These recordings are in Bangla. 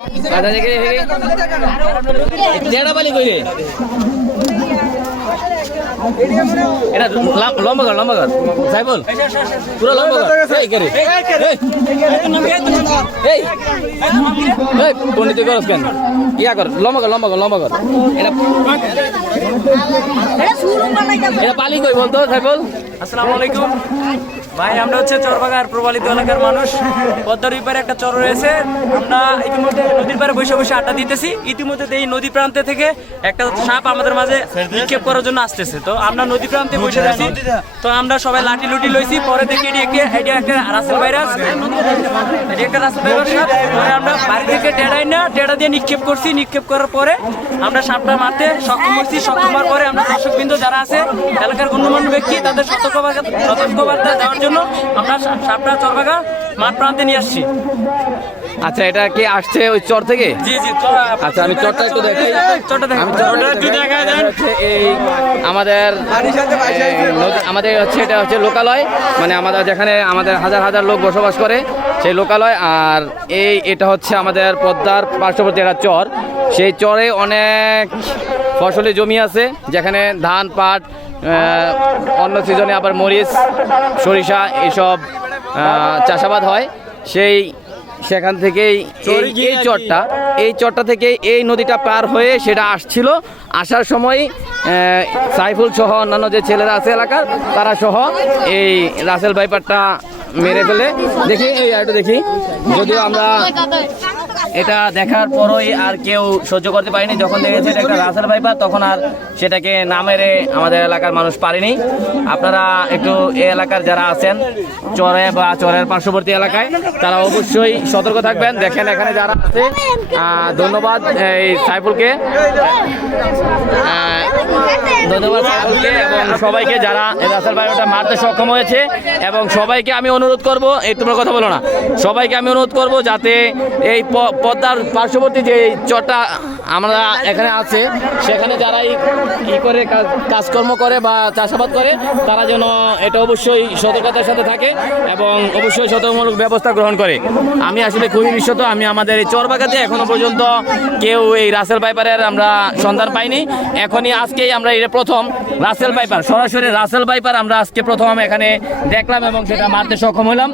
কাটা থেকে দেড়া বালি কইরে এটা লম্বা কর সাইবল পুরো লম্বা কর এই করে এই পণ্ডিত করস কেন ইয়া কর লম্বা কর এটা পালি কই বলতো সাইবল। আসসালামু আলাইকুম ভাই, আমরা হচ্ছে চরবাগার প্রবালিত এলাকার মানুষ। পদ্মার পারে একটা চর রয়েছে, আমরা ইতিমধ্যে নদীর পারে বসে বসে আড্ডা দিতেছি। ইতিমধ্যে এই নদী প্রান্তে থেকে একটা সাপ আমাদের মাঝে নিক্ষেপ করার জন্য আসতেছে। তো আমরা নদী প্রান্তে বসে আছি, তো আমরা সবাই লাঠি লুটি লইছি। পরে দেখি এটি একটা রাসেল ভাইরাস, এটি একটা রাসেল ভাইরাস সাপ। পরে আমরা বাড়ি থেকে টেড়া দিয়ে নিক্ষেপ করছি। নিক্ষেপ করার পরে আমরা সাপটা মারতে সক্ষম হচ্ছি। সক্ষম হওয়ার পরে আমরা দর্শকবৃন্দ যারা আছে এলাকার গণ্যমান্য ব্যক্তি তাদের সতর্কবার্তা দেওয়ার জন্য আমরা সাপটা চরবাগা মাঠ প্রান্তে নিয়ে আসছি। আচ্ছা, এটা কি আসছে ওই চর থেকে? জি। আচ্ছা, আমি চরটা একটু দেখাই। এই আমাদের হচ্ছে এটা হচ্ছে লোকালয়, মানে আমাদের যেখানে আমাদের হাজার হাজার লোক বসবাস করে সেই লোকালয়। আর এটা হচ্ছে আমাদের পদ্মার পার্শ্ববর্তী একটা চর। সেই চরে অনেক ফসলি জমি আছে, যেখানে ধান, পাট, অন্য সিজনে আবার মরিচ, সরিষা এইসব চাষাবাদ হয়। সেখান থেকেই এই চরটা থেকে এই নদীটা পার হয়ে সেটা আসছিল। আসার সময় সাইফুল সহ অন্যান্য যে ছেলেরা আছে এলাকার, তারা সহ এই রাসেল ভাইপারটা মেরে ফেলে। দেখি দেখি, যদিও আমরা এটা দেখার পরই আর কেউ সহ্য করতে পারিনি। যখন দেখেছে এটা একটা রাসেল ভাইপার, তখন আর সেটাকে না মেরে আমাদের এলাকার মানুষ পারেনি। আপনারা একটু এই এলাকার যারা আছেন চরে বা চরের পার্শ্ববর্তী এলাকায়, তারা অবশ্যই সতর্ক থাকবেন। দেখেন এখানে যারা আছে, ধন্যবাদ এই সাইফুলকে, এবং সবাইকে যারা রাসেল ভাইপারটা মারতে সক্ষম হয়েছে। এবং সবাইকে আমি অনুরোধ করবো, এই তোমরা কথা বলো না, সবাইকে আমি অনুরোধ করবো যাতে এই পদ্মার পার্শ্ববর্তী যে চরটা আমরা এখানে আছে, সেখানে যারা করে কাজকর্ম করে বা চাষাবাদ করে, তারা যেন এটা অবশ্যই সতর্কতার সাথে থাকে এবং অবশ্যই সতর্কমূলক ব্যবস্থা গ্রহণ করে। আমি আসলে খুবই বিস্মিত, আমি আমাদের এই চরবাগাতে এখনো পর্যন্ত কেউ এই রাসেল ভাইপারের আমরা সন্ধান পাইনি। আজকেই আমরা এটা প্রথম রাসেল ভাইপার, সরাসরি রাসেল ভাইপার আমরা আজকে প্রথম এখানে দেখলাম এবং সেটা মারতে সক্ষম হলাম।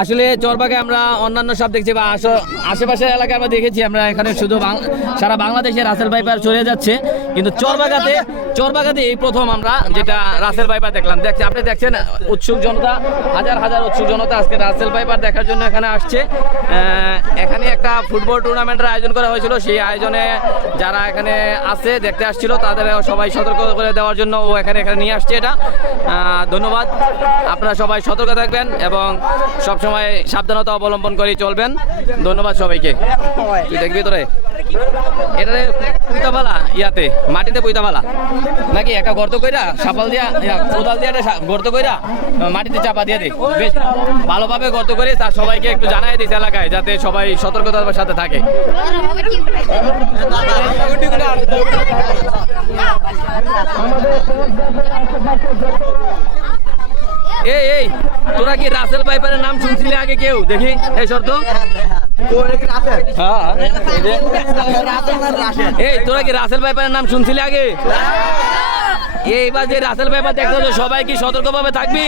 আসলে চরবাগে আমরা অন্যান্য সাপ দেখছি বা আশেপাশের এলাকায় আমরা দেখেছি, আমরা এখানে শুধু সারা বাংলাদেশে রাসেল ভাইপার চলে যাচ্ছে, কিন্তু চরবাগাতে এই প্রথম আমরা যেটা রাসেল ভাইপার দেখলাম। আপনি দেখছেন উৎসুক জনতা, হাজার হাজার উৎসুক জনতা আজকে রাসেল ভাইপার দেখার জন্য এখানে আসছে। এখানে একটা ফুটবল টুর্নামেন্টের আয়োজন করা হয়েছিল, সেই আয়োজনে যারা এখানে আছে দেখতে আসছিল তাদের সবাই সতর্ক করে দেওয়ার জন্য ও এখানে নিয়ে আসছে। এটা ধন্যবাদ। আপনারা সবাই সতর্ক থাকবেন এবং সবসময় সাবধানতা অবলম্বন করে চলবেন। ধন্যবাদ সবাইকে। তুই দেখবি তোরে এটা পুইতাবালা, ইয়াতে মাটিতে পুইতাবালা নাকি একটা গর্ত কইরা সাপাল দিয়া কোদাল দিয়ে একটা গর্ত কইরা মাটিতে চাপা দিয়ে দিই, বেশ ভালোভাবে গর্ত করে তার সবাইকে একটু জানাই দিস এলাকায়, যাতে সবাই সতর্কতার সাথে থাকে। এই তোরা কি রাসেল ভাইপারের নাম শুনছিলি আগে কেউ? দেখি এই শর্ত, এই তোরা কি রাসেল ভাইপারের নাম শুনছিলি আগে? এইবার যে রাসেল ভাইপার দেখতে সবাই কি সতর্কভাবে থাকবি?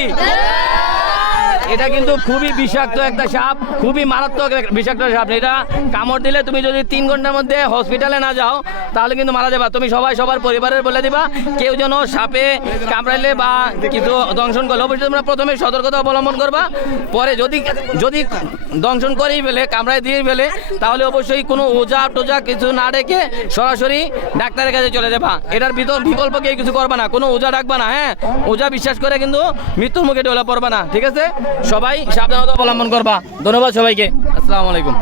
এটা কিন্তু খুবই বিষাক্ত একটা সাপ, খুবই মারাত্মক বিষাক্ত সাপ। এটা কামড় দিলে তুমি যদি 3 ঘন্টার মধ্যে হসপিটালে না যাও তাহলে কিন্তু মারা যাবা। তুমি সবার পরিবারের বলে দিবা, কেউ যেন সাপে কামড়াইলে বা কিছু দংশন করলে অবশ্যই তোমরা প্রথমে সতর্কতা অবলম্বন করবা। পরে যদি দংশন করেই ফেলে, কামড়াই দিয়ে ফেলে, তাহলে অবশ্যই কোনো ওজা টোজা কিছু না ডেকে সরাসরি ডাক্তারের কাছে চলে যাবা। এটার বিকল্প কেউ কিছু করবা না, কোনো ওজা ডাকবা না। হ্যাঁ, ওজা বিশ্বাস করে কিন্তু মৃত্যুর মুখে ডোলা পড়বা না, ঠিক আছে? সবাই সাবধানতা অবলম্বন করবা। ধন্যবাদ সবাইকে। আসসালামু আলাইকুম।